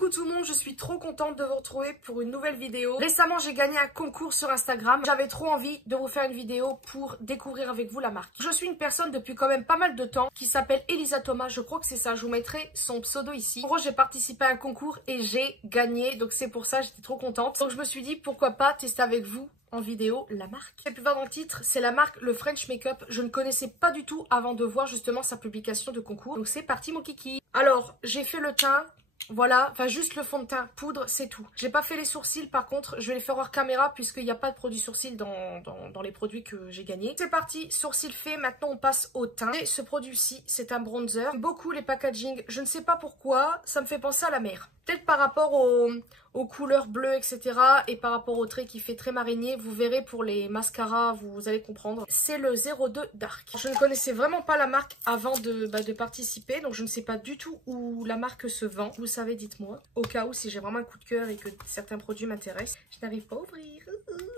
Coucou tout le monde, je suis trop contente de vous retrouver pour une nouvelle vidéo. Récemment, j'ai gagné un concours sur Instagram. J'avais trop envie de vous faire une vidéo pour découvrir avec vous la marque. Je suis une personne depuis quand même pas mal de temps qui s'appelle Elisa Thomas. Je crois que c'est ça, je vous mettrai son pseudo ici. En gros, j'ai participé à un concours et j'ai gagné. Donc c'est pour ça, j'étais trop contente. Donc je me suis dit, pourquoi pas tester avec vous en vidéo la marque. J'ai pu voir dans le titre, c'est la marque Le French Makeup. Je ne connaissais pas du tout avant de voir justement sa publication de concours. Donc c'est parti mon kiki. Alors, j'ai fait le teint. Voilà, enfin juste le fond de teint, poudre, c'est tout. J'ai pas fait les sourcils, par contre, je vais les faire hors caméra puisqu'il n'y a pas de produit sourcils dans les produits que j'ai gagnés. C'est parti, sourcils faits, maintenant on passe au teint. Et ce produit-ci, c'est un bronzer. J'aime beaucoup les packaging, je ne sais pas pourquoi, ça me fait penser à la mer. Peut-être par rapport aux couleurs bleues, etc. Et par rapport au trait qui fait très marinier, vous verrez pour les mascaras, vous allez comprendre. C'est le 02 Dark. Je ne connaissais vraiment pas la marque avant de participer, donc je ne sais pas du tout où la marque se vend. Vous savez, dites-moi. Au cas où, si j'ai vraiment un coup de cœur et que certains produits m'intéressent. Je n'arrive pas à ouvrir.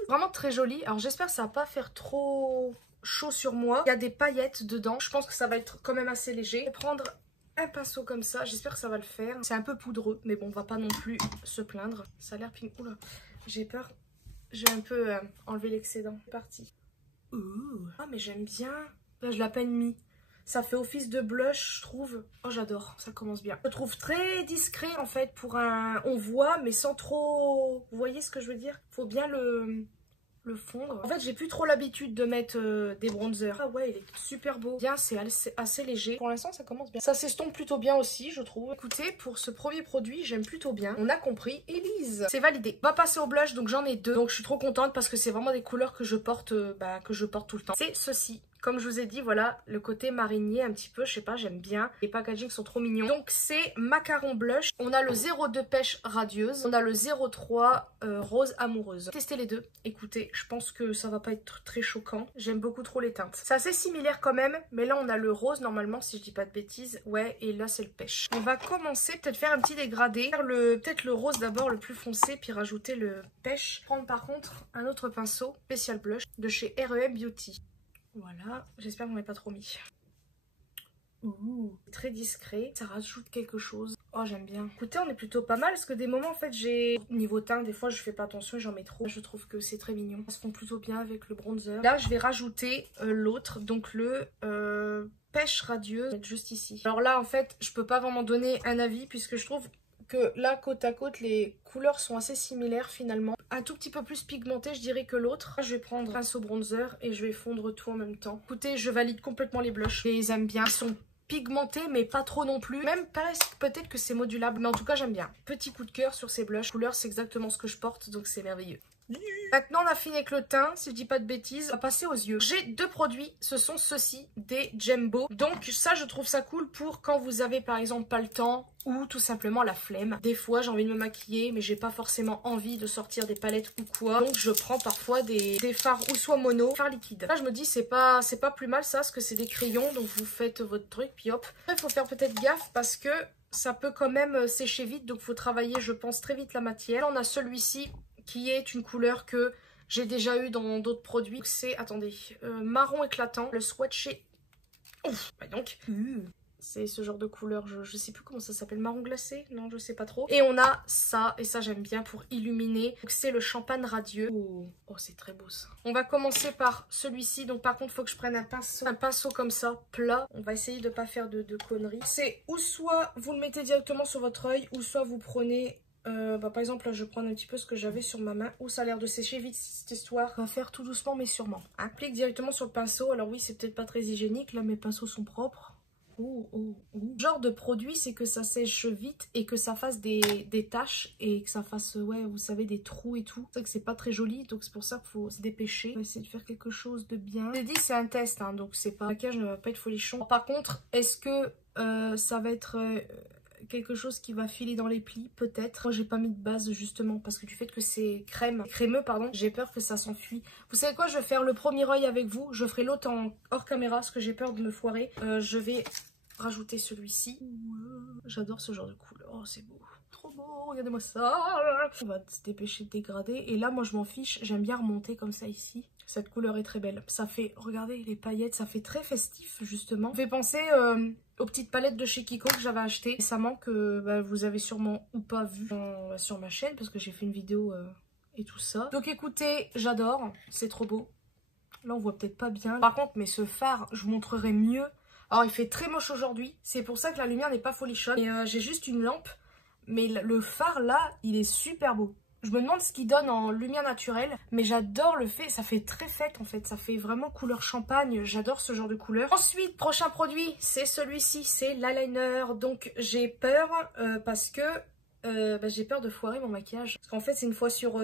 Vraiment très joli. Alors j'espère que ça va pas faire trop chaud sur moi. Il y a des paillettes dedans. Je pense que ça va être quand même assez léger. Je vais prendre un pinceau comme ça, j'espère que ça va le faire. C'est un peu poudreux, mais bon, on va pas non plus se plaindre. Ça a l'air pink. Oula, j'ai peur. Je vais un peu enlever l'excédent. C'est parti. Ouh. Ah, mais j'aime bien. Là, je l'ai à peine mis. Ça fait office de blush, je trouve. Oh, j'adore, ça commence bien. Je le trouve très discret, en fait, pour un... On voit, mais sans trop... Vous voyez ce que je veux dire? Faut bien le fondre. En fait, j'ai plus trop l'habitude de mettre des bronzers. Ah ouais, il est super beau. Bien, c'est assez léger. Pour l'instant, ça commence bien. Ça s'estompe plutôt bien aussi, je trouve. Écoutez, pour ce premier produit, j'aime plutôt bien. On a compris. Elise, c'est validé. On va passer au blush, donc j'en ai deux. Donc je suis trop contente parce que c'est vraiment des couleurs que je porte tout le temps. C'est ceci. Comme je vous ai dit, voilà, le côté marinier un petit peu, je sais pas, j'aime bien. Les packagings sont trop mignons. Donc c'est Macaron Blush. On a le 02 Pêche Radieuse. On a le 03 Rose Amoureuse. Testez les deux. Écoutez, je pense que ça va pas être très choquant. J'aime beaucoup trop les teintes. C'est assez similaire quand même, mais là on a le rose normalement, si je dis pas de bêtises. Ouais, et là c'est le pêche. On va commencer, peut-être faire un petit dégradé. Faire peut-être le rose d'abord, le plus foncé, puis rajouter le pêche. Prendre par contre un autre pinceau, Special Blush, de chez REM Beauty. Voilà, j'espère qu'on n'en a pas trop mis. Ouh, très discret, ça rajoute quelque chose. Oh, j'aime bien. Écoutez, on est plutôt pas mal parce que des moments en fait j'ai... Niveau teint, des fois je fais pas attention et j'en mets trop. Je trouve que c'est très mignon. Ça se fond plutôt bien avec le bronzer. Là, je vais rajouter l'autre, donc le Pêche Radieuse, juste ici. Alors là, en fait, je peux pas vraiment donner un avis puisque je trouve que là, côte à côte, les couleurs sont assez similaires finalement. Un tout petit peu plus pigmenté, je dirais, que l'autre. Je vais prendre un pinceau bronzer et je vais fondre tout en même temps. Écoutez, je valide complètement les blushs. Je les aime bien. Ils sont pigmentés, mais pas trop non plus. Même presque, peut-être que c'est modulable, mais en tout cas, j'aime bien. Petit coup de cœur sur ces blushs. Couleur, c'est exactement ce que je porte, donc c'est merveilleux. Maintenant on a fini avec le teint, si je dis pas de bêtises, on va passer aux yeux. J'ai deux produits, ce sont ceux-ci, des Jumbo. Donc ça je trouve ça cool pour quand vous avez par exemple pas le temps ou tout simplement la flemme. Des fois j'ai envie de me maquiller mais j'ai pas forcément envie de sortir des palettes ou quoi. Donc je prends parfois des fards ou soit mono, fards liquides. Là je me dis c'est pas plus mal ça, parce que c'est des crayons, donc vous faites votre truc puis hop. Il faut faire peut-être gaffe parce que ça peut quand même sécher vite, donc faut travailler je pense très vite la matière. Là on a celui-ci qui est une couleur que j'ai déjà eu dans d'autres produits. C'est, attendez, marron éclatant. Le swatché. Ouf, bah donc. C'est ce genre de couleur, je sais plus comment ça s'appelle, marron glacé? Non, je sais pas trop. Et on a ça, et ça j'aime bien pour illuminer. C'est le champagne radieux. Oh, c'est très beau ça. On va commencer par celui-ci, donc par contre il faut que je prenne un pinceau comme ça, plat. On va essayer de pas faire de conneries. C'est ou soit vous le mettez directement sur votre œil, ou soit vous prenez... par exemple là je vais prendre un petit peu ce que j'avais sur ma main. Ça a l'air de sécher vite cette histoire. On va faire tout doucement mais sûrement. Applique directement sur le pinceau. Alors oui c'est peut-être pas très hygiénique. Là mes pinceaux sont propres. Genre de produit c'est que ça sèche vite et que ça fasse des taches et que ça fasse ouais vous savez des trous et tout. C'est vrai que c'est pas très joli donc c'est pour ça qu'il faut se dépêcher. On va essayer de faire quelque chose de bien. Je l'ai dit c'est un test hein, donc c'est pas... Le maquillage ne va pas être folichon. Par contre est-ce que ça va être... quelque chose qui va filer dans les plis, peut-être. Moi, j'ai pas mis de base, justement, parce que du fait que c'est crémeux, pardon, j'ai peur que ça s'enfuit. Vous savez quoi, je vais faire le premier œil avec vous. Je ferai l'autre en hors caméra, parce que j'ai peur de me foirer. Je vais rajouter celui-ci. J'adore ce genre de couleur. Oh, c'est beau. trop beau, regardez-moi ça. On va se dépêcher de dégrader. Et là, moi, je m'en fiche. J'aime bien remonter comme ça ici. Cette couleur est très belle. Ça fait, regardez les paillettes, ça fait très festif, justement. Ça fait penser aux petites palettes de chez Kiko que j'avais achetées récemment, que vous avez sûrement ou pas vu sur ma chaîne, parce que j'ai fait une vidéo et tout ça. Donc écoutez, j'adore. C'est trop beau. Là, on voit peut-être pas bien. Par contre, mais ce phare, je vous montrerai mieux. Alors, il fait très moche aujourd'hui. C'est pour ça que la lumière n'est pas folichonne. Et j'ai juste une lampe. Mais le phare, là, il est super beau. Je me demande ce qu'il donne en lumière naturelle. Mais j'adore le fait. Ça fait très fête, en fait. Ça fait vraiment couleur champagne. J'adore ce genre de couleur. Ensuite, prochain produit, c'est celui-ci. C'est l'eyeliner. Donc, j'ai peur parce que... j'ai peur de foirer mon maquillage. Parce qu'en fait, c'est une fois sur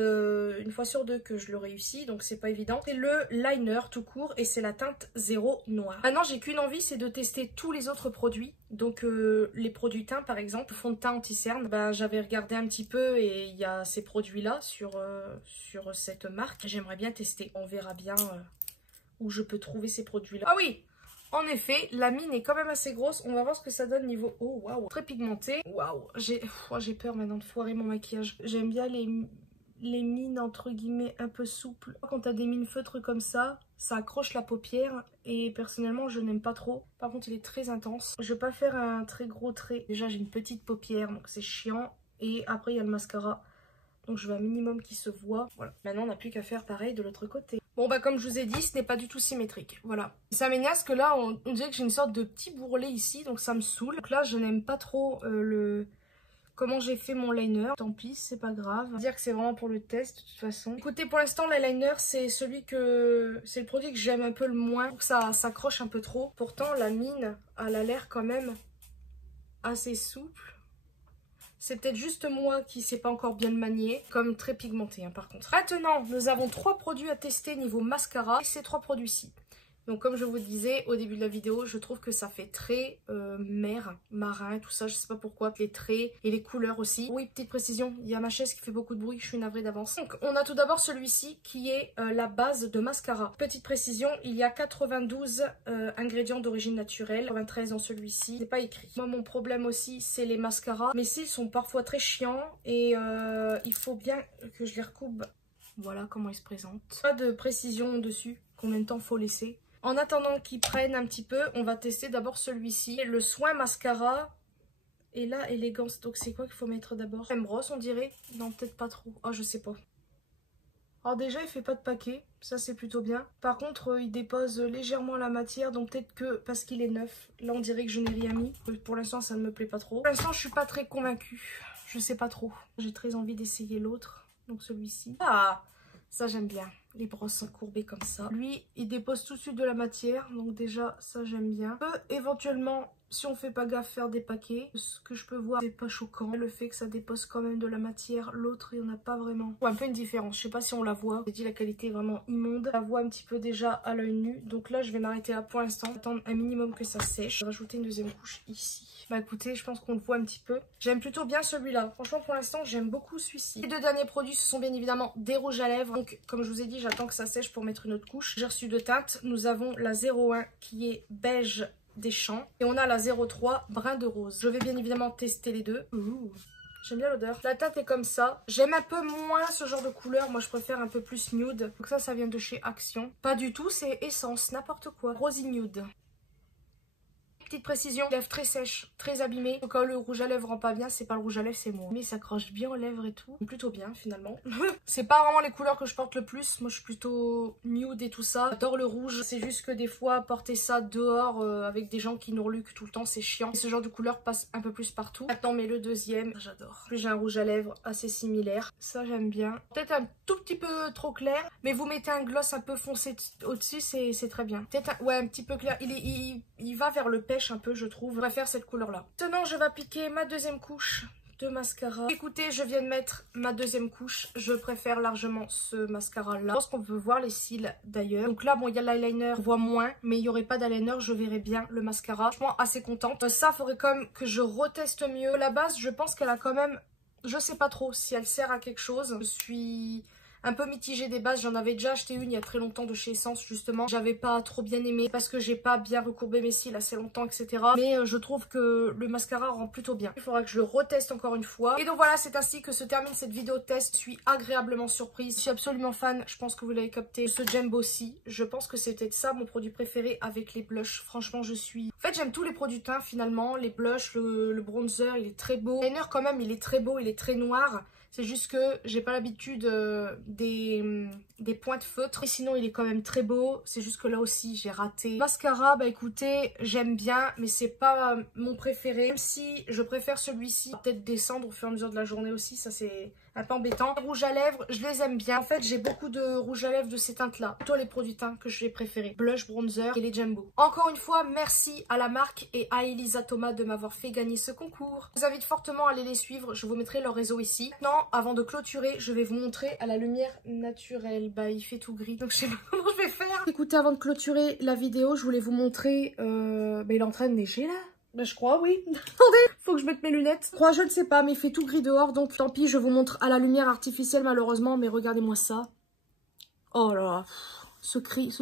deux que je le réussis. Donc, c'est pas évident. C'est le liner tout court. Et c'est la teinte 0 noir. Maintenant, j'ai qu'une envie, c'est de tester tous les autres produits. Donc, les produits teints, par exemple. Fond de teint anti-cerne. J'avais regardé un petit peu. Et il y a ces produits-là sur cette marque. J'aimerais bien tester. On verra bien où je peux trouver ces produits-là. Ah oui! En effet, la mine est quand même assez grosse. On va voir ce que ça donne niveau... Oh, waouh! Très pigmenté. Waouh! J'ai peur maintenant de foirer mon maquillage. J'aime bien les mines, entre guillemets, un peu souples. Quand t'as des mines feutres comme ça accroche la paupière. Et personnellement, je n'aime pas trop. Par contre, il est très intense. Je vais pas faire un très gros trait. Déjà, j'ai une petite paupière, donc c'est chiant. Et après, il y a le mascara. Donc, je veux un minimum qui se voit. Voilà. Maintenant, on n'a plus qu'à faire pareil de l'autre côté. Bon, comme je vous ai dit, ce n'est pas du tout symétrique. Voilà. Ça m'énerve que là, on dirait que j'ai une sorte de petit bourrelet ici. Donc, ça me saoule. Donc là, je n'aime pas trop comment j'ai fait mon liner. Tant pis, c'est pas grave. On va dire que c'est vraiment pour le test, de toute façon. Écoutez, pour l'instant, l'eyeliner, c'est le produit que j'aime un peu le moins. Donc, ça s'accroche un peu trop. Pourtant, la mine, elle a l'air quand même assez souple. C'est peut-être juste moi qui ne sais pas encore bien le manier, comme très pigmenté par contre. Maintenant, nous avons 3 produits à tester niveau mascara, et ces 3 produits-ci. Donc comme je vous disais au début de la vidéo, je trouve que ça fait très mer, marin, tout ça, je sais pas pourquoi, les traits et les couleurs aussi. Oui, petite précision, il y a ma chaise qui fait beaucoup de bruit, je suis navrée d'avance. Donc on a tout d'abord celui-ci qui est la base de mascara. Petite précision, il y a 92 ingrédients d'origine naturelle, 93 dans celui-ci, c'est pas écrit. Moi mon problème aussi c'est les mascaras, mes cils sont parfois très chiants et il faut bien que je les recoupe. Voilà comment ils se présentent. Pas de précision dessus, combien de temps faut laisser. En attendant qu'ils prennent un petit peu, on va tester d'abord celui-ci. Le soin mascara. Et là, élégance. Donc c'est quoi qu'il faut mettre d'abord? Même brosse on dirait? Non, peut-être pas trop. Oh, je sais pas. Alors déjà, il fait pas de paquet. Ça, c'est plutôt bien. Par contre, il dépose légèrement la matière. Donc peut-être que parce qu'il est neuf. Là, on dirait que je n'ai rien mis. Pour l'instant, ça ne me plaît pas trop. Pour l'instant, je suis pas très convaincue. Je sais pas trop. J'ai très envie d'essayer l'autre. Donc celui-ci. Ah! Ça j'aime bien, les brosses courbées comme ça. Lui, il dépose tout de suite de la matière, donc déjà ça j'aime bien. On peut éventuellement, si on fait pas gaffe, faire des paquets. Ce que je peux voir, c'est pas choquant. Le fait que ça dépose quand même de la matière, l'autre il n'y en a pas vraiment. Un peu une différence, je sais pas si on la voit. J'ai dit la qualité est vraiment immonde. On la voit un petit peu déjà à l'œil nu. Donc là je vais m'arrêter là pour l'instant, attendre un minimum que ça sèche. Je vais rajouter une deuxième couche ici. Écoutez, je pense qu'on le voit un petit peu. J'aime plutôt bien celui-là. Franchement, pour l'instant, j'aime beaucoup celui-ci. Les 2 derniers produits, ce sont bien évidemment des rouges à lèvres. Donc, comme je vous ai dit, j'attends que ça sèche pour mettre une autre couche. J'ai reçu 2 teintes. Nous avons la 01 qui est beige des champs. Et on a la 03 brun de rose. Je vais bien évidemment tester les deux. J'aime bien l'odeur. La teinte est comme ça. J'aime un peu moins ce genre de couleur. Moi, je préfère un peu plus nude. Donc ça vient de chez Action. Pas du tout, c'est Essence, n'importe quoi. Rosy Nude. Petite précision, lèvres très sèches, très abîmées. Quand le rouge à lèvres rend pas bien, c'est pas le rouge à lèvres, c'est moi. Mais ça accroche bien aux lèvres et tout. Plutôt bien finalement. C'est pas vraiment les couleurs que je porte le plus. Moi je suis plutôt nude et tout ça. J'adore le rouge. C'est juste que des fois porter ça dehors avec des gens qui nous reluquent tout le temps, c'est chiant. Et ce genre de couleur passe un peu plus partout. Attends, mais le deuxième, j'adore. Plus j'ai un rouge à lèvres assez similaire. Ça j'aime bien. Peut-être un tout petit peu trop clair. Mais vous mettez un gloss un peu foncé au-dessus, c'est très bien. Peut-être un petit peu clair. Il va vers le pêche un peu, je trouve. Je préfère cette couleur là. Maintenant je vais appliquer ma deuxième couche de mascara. Écoutez, je viens de mettre ma deuxième couche. Je préfère largement ce mascara là. Je pense qu'on peut voir les cils d'ailleurs. Donc là bon, il y a l'eyeliner, on voit moins, mais il n'y aurait pas d'eyeliner, je verrai bien le mascara. Franchement assez contente. Ça faudrait quand même que je reteste mieux. La base, je pense qu'elle a quand même, je sais pas trop si elle sert à quelque chose. Je suis un peu mitigée des bases. J'en avais déjà acheté une il y a très longtemps de chez Essence justement. J'avais pas trop bien aimé parce que j'ai pas bien recourbé mes cils assez longtemps, etc. Mais je trouve que le mascara rend plutôt bien. Il faudra que je le reteste encore une fois. Et donc voilà, c'est ainsi que se termine cette vidéo test. Je suis agréablement surprise. Je suis absolument fan, je pense que vous l'avez capté, de ce Jumbo aussi. Je pense que c'est peut-être ça mon produit préféré avec les blushs. Franchement, je suis... En fait, j'aime tous les produits teints finalement. Les blushs, le bronzer, il est très beau. Le liner quand même, il est très beau, il est très noir. C'est juste que j'ai pas l'habitude des points de feutre. Et sinon, il est quand même très beau. C'est juste que là aussi, j'ai raté. Mascara, bah écoutez, j'aime bien, mais c'est pas mon préféré. Même si je préfère celui-ci, peut-être descendre au fur et à mesure de la journée aussi. Ça, c'est un peu embêtant. Les rouges à lèvres, je les aime bien. En fait, j'ai beaucoup de rouges à lèvres de ces teintes-là. Plutôt les produits teints que je les préférés. Blush, bronzer et les Jumbo. Encore une fois, merci à la marque et à Elisa Thomas de m'avoir fait gagner ce concours. Je vous invite fortement à aller les suivre. Je vous mettrai leur réseau ici. Maintenant, avant de clôturer, je vais vous montrer à la lumière naturelle. Bah, il fait tout gris, donc je sais pas comment je vais faire. Écoutez, avant de clôturer la vidéo, je voulais vous montrer... bah, il est en train de neiger, là. Bah, je crois, oui. Attendez, faut que je mette mes lunettes. Je crois, je ne sais pas, mais il fait tout gris dehors, donc tant pis, je vous montre à la lumière artificielle, malheureusement, mais regardez-moi ça. Oh là là. Ce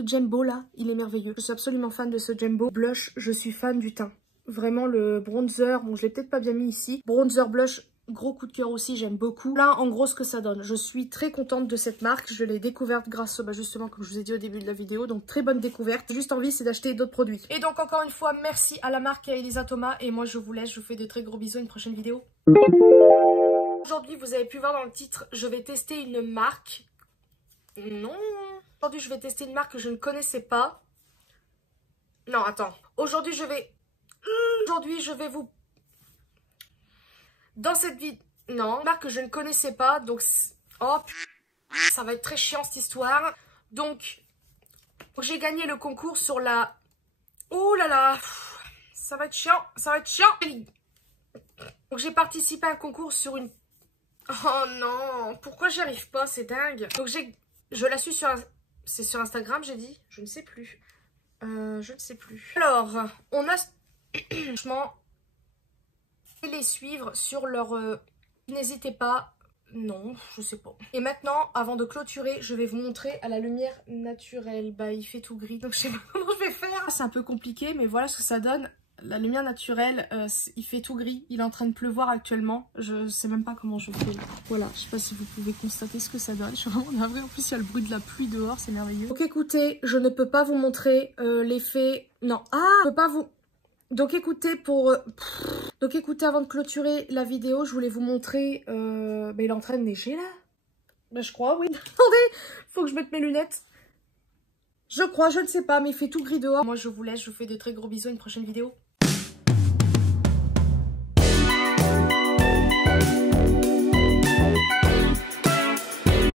Jumbo, là, il est merveilleux. Je suis absolument fan de ce Jumbo. Blush, je suis fan du teint. Vraiment, le bronzer, bon, je l'ai peut-être pas bien mis ici. Bronzer, blush... Gros coup de cœur aussi, j'aime beaucoup. Là, en gros, ce que ça donne. Je suis très contente de cette marque. Je l'ai découverte grâce, justement, comme je vous ai dit au début de la vidéo. Donc, très bonne découverte. J'ai juste envie, c'est d'acheter d'autres produits. Et donc, encore une fois, merci à la marque et à Elisa Thomas. Et moi, je vous laisse. Je vous fais de très gros bisous. À une prochaine vidéo. Aujourd'hui, vous avez pu voir dans le titre, je vais tester une marque. Non. Aujourd'hui, je vais tester une marque que je ne connaissais pas. Non, attends. Aujourd'hui, je vais vous... Dans cette vidéo... Non, une marque que je ne connaissais pas, donc... Oh, ça va être très chiant cette histoire. Donc, j'ai gagné le concours sur la... Oh là là, ça va être chiant, ça va être chiant. Donc, j'ai participé à un concours sur une... Oh non, pourquoi j'y arrive pas, c'est dingue. Donc, je la suis sur... C'est sur Instagram, j'ai dit? Je ne sais plus. Je ne sais plus. Alors, on a... Franchement... les suivre sur leur... N'hésitez pas. Non, je sais pas. Et maintenant, avant de clôturer, je vais vous montrer à la lumière naturelle. Bah, il fait tout gris, donc je sais pas comment je vais faire. C'est un peu compliqué, mais voilà ce que ça donne. La lumière naturelle, il fait tout gris. Il est en train de pleuvoir actuellement. Je sais même pas comment je fais. Voilà, je sais pas si vous pouvez constater ce que ça donne. Je suis vraiment navrée. En plus, il y a le bruit de la pluie dehors, c'est merveilleux. Donc écoutez, je ne peux pas vous montrer l'effet... Non, je peux pas vous... Donc écoutez, avant de clôturer la vidéo, je voulais vous montrer... il est en train de neiger là. Bah, je crois, oui. Attendez, faut que je mette mes lunettes. Je crois, je ne sais pas, mais il fait tout gris dehors. Moi, je vous laisse, je vous fais de très gros bisous, à une prochaine vidéo.